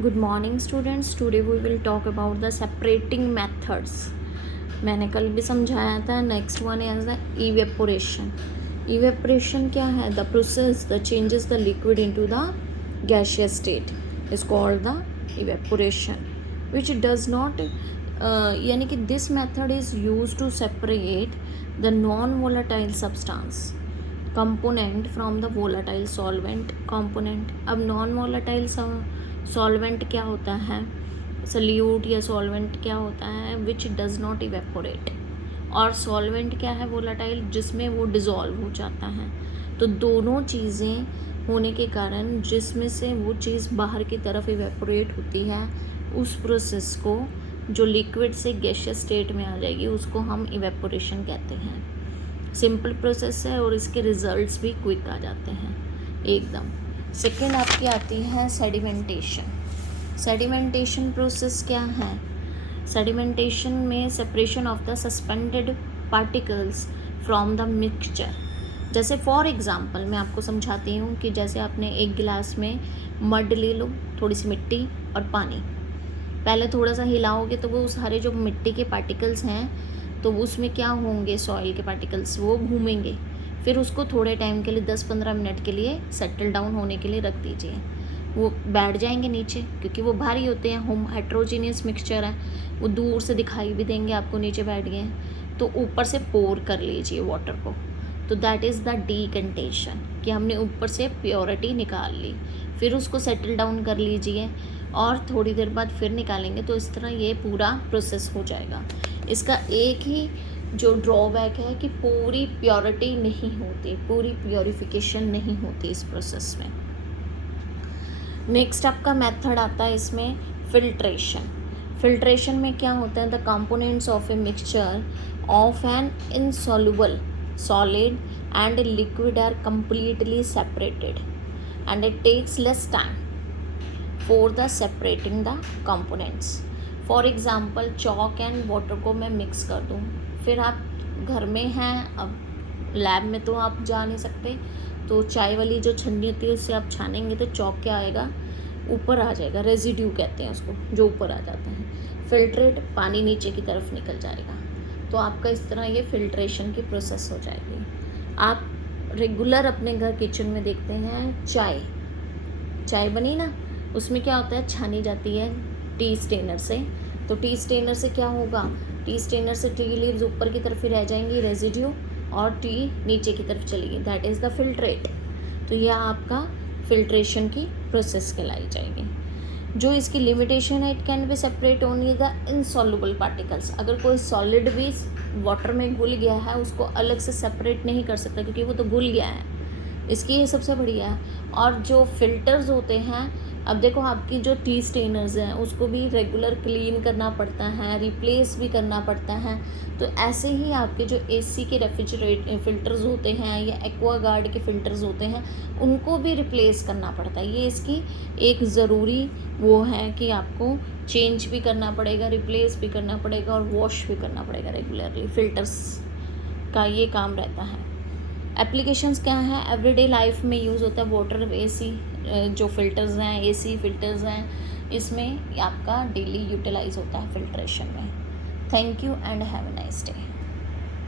Good morning students, today we will talk about the separating methods. मैंने कल भी समझाया था। Next one is the evaporation. Evaporation क्या है? The process the changes the liquid into the gaseous state is called the evaporation which does not यानी कि this method is use to separate the non volatile substance component from the volatile solvent component. अब non volatile solvent क्या होता है, solute या solvent क्या होता है, विच डज नॉट इवेपोरेट, और सॉल्वेंट क्या है, वोलेटाइल, जिसमें वो डिज़ोल्व हो जाता है। तो दोनों चीज़ें होने के कारण जिसमें से वो चीज़ बाहर की तरफ इवेपोरेट होती है, उस प्रोसेस को जो लिक्विड से गैसियस स्टेट में आ जाएगी उसको हम इवेपोरेशन कहते हैं। सिंपल प्रोसेस है और इसके रिजल्ट्स भी क्विक आ जाते हैं एकदम। सेकेंड आपकी आती है सेडिमेंटेशन। सेडिमेंटेशन प्रोसेस क्या है? सेडिमेंटेशन में separation of the suspended particles from the mixture. जैसे फॉर एग्जांपल मैं आपको समझाती हूँ कि जैसे आपने एक गिलास में मड ले लो, थोड़ी सी मिट्टी और पानी। पहले थोड़ा सा हिलाओगे तो वो सारे जो मिट्टी के पार्टिकल्स हैं तो उसमें क्या होंगे, सॉइल के पार्टिकल्स, वो घूमेंगे। फिर उसको थोड़े टाइम के लिए 10-15 मिनट के लिए सेटल डाउन होने के लिए रख दीजिए। वो बैठ जाएंगे नीचे क्योंकि वो भारी होते हैं, होम हेट्रोजीनियस मिक्सचर है, वो दूर से दिखाई भी देंगे आपको नीचे बैठ गए। तो ऊपर से पोर कर लीजिए वाटर को। तो दैट इज़ द डीकंटेशन, कि हमने ऊपर से प्योरिटी निकाल ली। फिर उसको सेटल डाउन कर लीजिए और थोड़ी देर बाद फिर निकालेंगे। तो इस तरह ये पूरा प्रोसेस हो जाएगा। इसका एक ही जो ड्रॉबैक है कि पूरी प्योरिटी नहीं होती, पूरी प्योरिफिकेशन नहीं होती इस प्रोसेस में। नेक्स्ट आपका मेथड आता है इसमें फिल्ट्रेशन। फिल्ट्रेशन में क्या होता है? The components of a mixture of an insoluble solid and liquid are completely separated and it takes less time for the separating the components. For example chalk and water को मैं mix कर दूँ, फिर आप घर में हैं, अब लैब में तो आप जा नहीं सकते, तो चाय वाली जो छन्नी होती है उससे आप छानेंगे तो चॉक क्या आएगा, ऊपर आ जाएगा, रेजिड्यू कहते हैं उसको, जो ऊपर आ जाता है। फिल्ट्रेट, पानी नीचे की तरफ निकल जाएगा। तो आपका इस तरह ये फिल्ट्रेशन की प्रोसेस हो जाएगी। आप रेगुलर अपने घर किचन में देखते हैं चाय बनी ना, उसमें क्या होता है, छानी जाती है टी स्टेनर से। तो टी स्टेनर से क्या होगा, टी स्टेनर से टी लीव्स ऊपर की तरफ ही रह जाएंगी, रेजिड्यू, और टी नीचे की तरफ चलेगी, दैट इज़ द फिल्ट्रेट। तो यह आपका फिल्ट्रेशन की प्रोसेस कहलाई जाएगी। जो इसकी लिमिटेशन है, it can be separate only the insoluble particles. अगर कोई सॉलिड भी वाटर में घुल गया है उसको अलग से सेपरेट नहीं कर सकता क्योंकि वो तो घुल गया है, इसकी ये सबसे बढ़िया है। और जो फिल्टर्स होते हैं, अब देखो आपकी जो टी स्टेनर्स हैं उसको भी रेगुलर क्लीन करना पड़ता है, रिप्लेस भी करना पड़ता है। तो ऐसे ही आपके जो एसी के रेफ्रिजरेट फ़िल्टर्स होते हैं या एक्वागार्ड के फ़िल्टर्स होते हैं उनको भी रिप्लेस करना पड़ता है। ये इसकी एक ज़रूरी वो है कि आपको चेंज भी करना पड़ेगा, रिप्लेस भी करना पड़ेगा और वॉश भी करना पड़ेगा रेगुलरली। फ़िल्टर्स का ये काम रहता है। एप्लीकेशंस क्या हैं, एवरीडे लाइफ में यूज़ होता है। वाटर एसी जो फ़िल्टर्स हैं, एसी फ़िल्टर्स हैं, इसमें आपका डेली यूटिलाइज़ होता है फिल्ट्रेशन में। Thank you and have a nice day.